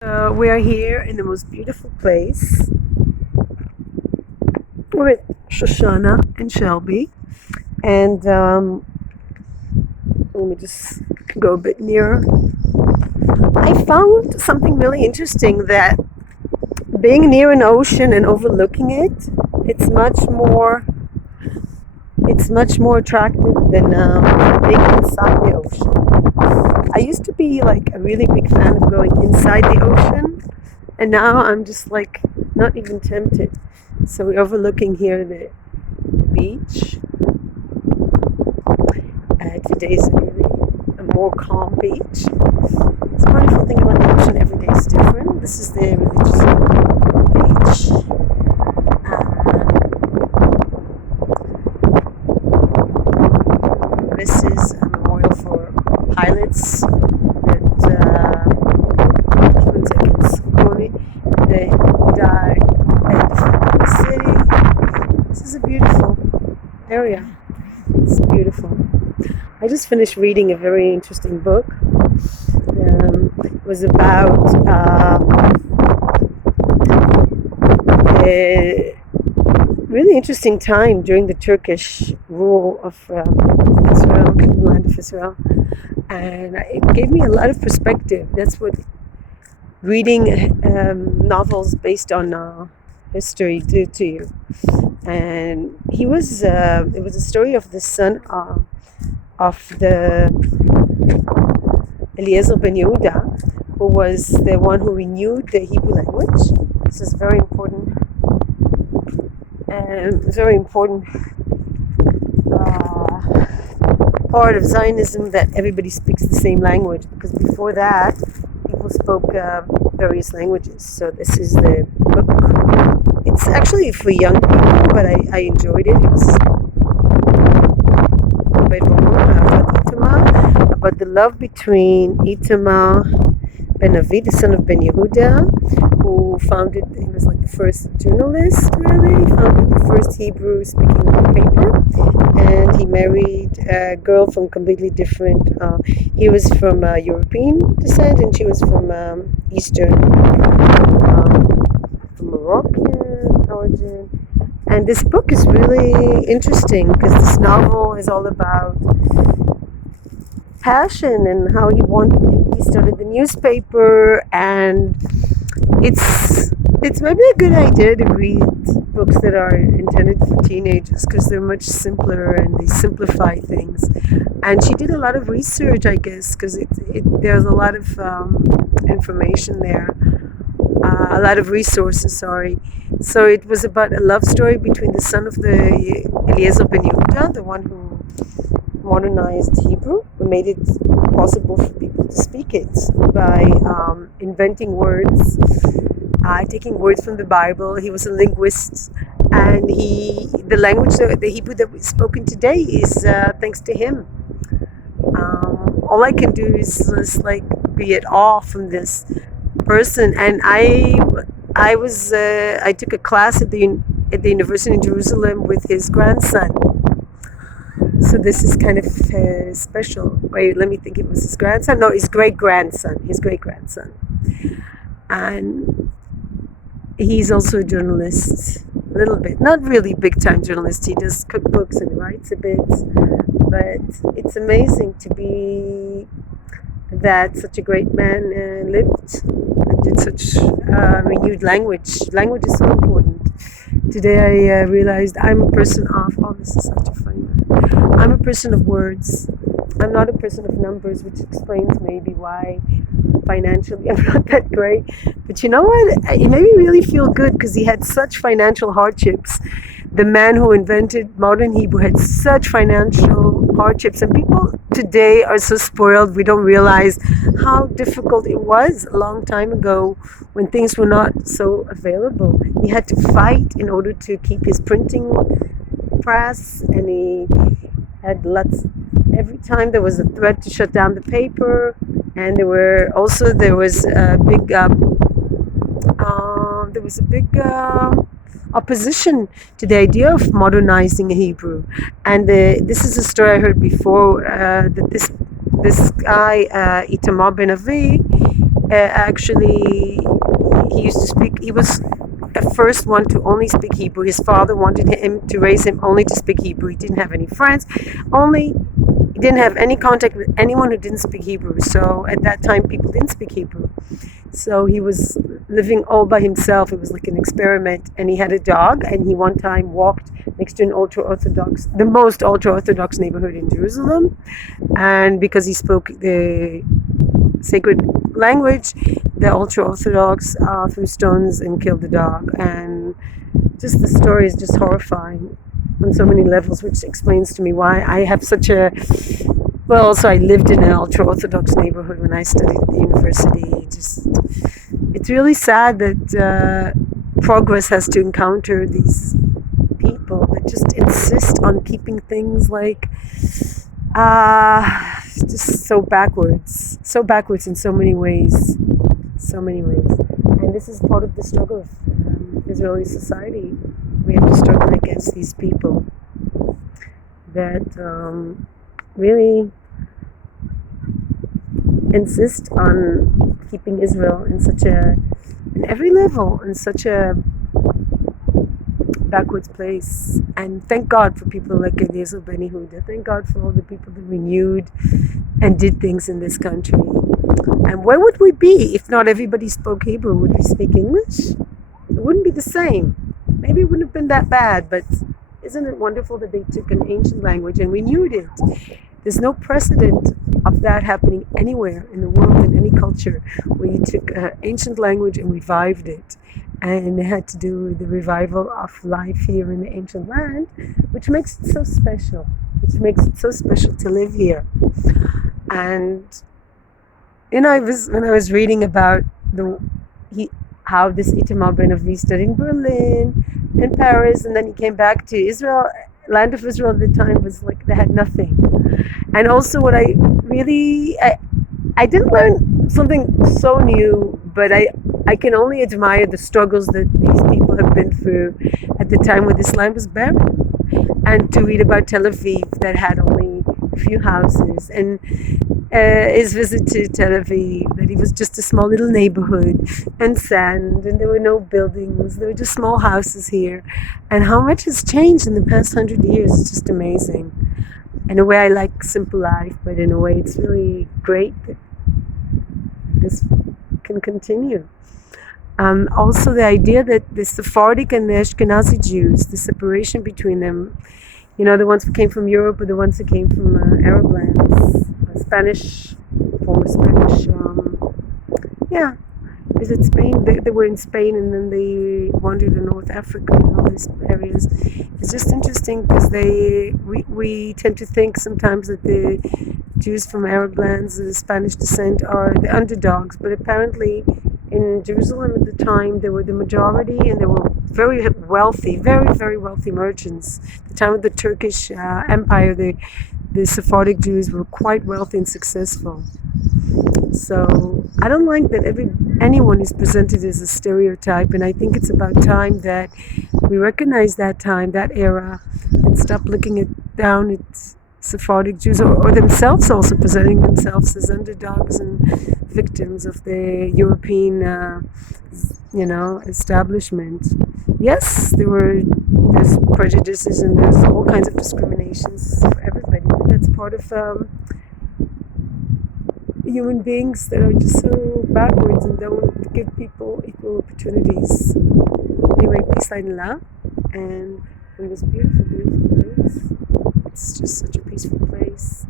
We are here in the most beautiful place. We're at Shoshana in Shelby, and let me just go a bit nearer. I found something really interesting that being near an ocean and overlooking it, it's much more it's much more attractive than being inside the ocean. I used to be like a really big fan of going inside the ocean, and now I'm just like not even tempted. So we're overlooking here the beach. Today's really a more calm beach. It's a wonderful thing about the ocean. Every day is different. This is the religious beach. This is a memorial for pilots that they died at the city. This is a beautiful area. It's beautiful. I just finished reading a very interesting book. It was about a really interesting time during the Turkish rule of Israel, the land of Israel, and it gave me a lot of perspective. That's what reading novels based on history do to you. And it was a story of the son of the Eliezer Ben Yehuda, who was the one who renewed the Hebrew language. This is very important part of Zionism, that everybody speaks the same language, because before that people spoke various languages. So this is the book. It's actually for young people, but I enjoyed it. It's Itamar, about the love between Itamar Ben the son of Ben Yehuda, who he was like the first journalist, really, founded the first Hebrew-speaking paper, and he married a girl from completely different, he was from European descent, and she was from Eastern, from Moroccan origin. And this book is really interesting because this novel is all about passion and how he started the newspaper, and it's maybe a good idea to read books that are intended for teenagers, because they're much simpler and they simplify things. And she did a lot of research, I guess, because there's a lot of information there, a lot of resources, sorry. So it was about a love story between the son of the Eliezer Ben Yehuda, the one who modernized Hebrew, who made it possible for people to speak it by inventing words, taking words from the Bible. He was a linguist, and the language, the Hebrew that we've spoken today, is thanks to him. All I can do is just like be at awe from this person. And I took a class at the university in Jerusalem with his grandson. So this is kind of special. Wait, let me think. It was his grandson? No, his great-grandson. And he's also a journalist, a little bit. Not really big-time journalist. He does cookbooks and writes a bit. But it's amazing to be that such a great man lived and did such renewed language. Language is so important. Today I realized I'm a person of, this is such a funny word. I'm a person of words. I'm not a person of numbers, which explains maybe why financially I'm not that great. But you know what? It made me really feel good, because he had such financial hardships. The man who invented modern Hebrew had such financial hardships, and people today are so spoiled. We don't realize how difficult it was a long time ago when things were not so available. He had to fight in order to keep his printing press, and he had every time there was a threat to shut down the paper, and there was a big opposition to the idea of modernizing Hebrew. And this is a story I heard before, that this guy, Itamar Ben Actually, he used to speak. He was the first one to only speak Hebrew. His father wanted him to raise him only to speak Hebrew. He didn't have any friends. He didn't have any contact with anyone who didn't speak Hebrew. So at that time, people didn't speak Hebrew. So he was living all by himself. It was like an experiment. And he had a dog, and he one time walked next to the most ultra-Orthodox neighborhood in Jerusalem. And because he spoke the sacred language, the ultra-Orthodox threw stones and killed the dog. And just the story is just horrifying on so many levels, which explains to me why I have such a... Well, also I lived in an ultra-Orthodox neighborhood when I studied at the university. It's really sad that progress has to encounter these people that just insist on keeping things like just so backwards in so many ways. And this is part of the struggle of Israeli society. We have to struggle against these people that really insist on keeping Israel in every level, in such a backwards place. And thank God for people like Eliezer Ben Yehuda. Thank God for all the people that renewed and did things in this country. And where would we be if not everybody spoke Hebrew? Would we speak English? It wouldn't be the same. Maybe it wouldn't have been that bad, but isn't it wonderful that they took an ancient language and renewed it? There's no precedent of that happening anywhere in the world, in any culture, where you took an ancient language and revived it. And it had to do with the revival of life here in the ancient land, which makes it so special. To live here. And when I was reading about how this Itamar Ben Yehuda studied in Berlin, in Paris, and then he came back to Israel. Land of Israel at the time was like they had nothing. And also what I didn't learn something so new, but I can only admire the struggles that these people have been through at the time when this land was barren. And to read about Tel Aviv that had only a few houses, and his visit to Tel Aviv, that it was just a small little neighborhood and sand, and there were no buildings, there were just small houses here, and how much has changed in the past 100 years. It's just amazing. In a way I like simple life, but in a way it's really great that this can continue. Also the idea that the Sephardic and the Ashkenazi Jews, the separation between them, the ones who came from Europe or the ones who came from Arab lands, former Spanish, visit Spain. They were in Spain and then they wandered to North Africa and all these areas. It's just interesting because we tend to think sometimes that the Jews from Arab lands, the Spanish descent, are the underdogs, but apparently in Jerusalem at the time they were the majority, and they were very wealthy, very, very wealthy merchants. At the time of the Turkish Empire, the Sephardic Jews were quite wealthy and successful. So I don't like that anyone is presented as a stereotype, and I think it's about time that we recognize that time, that era, and stop looking down at Sephardic Jews or themselves also presenting themselves as underdogs and victims of the European establishment. Yes, there's prejudices and there's all kinds of discriminations for everybody, but that's part of human beings that are just so backwards and don't give people equal opportunities. Anyway, peace, light, and love, and in this beautiful, beautiful place. It's just such a peaceful place.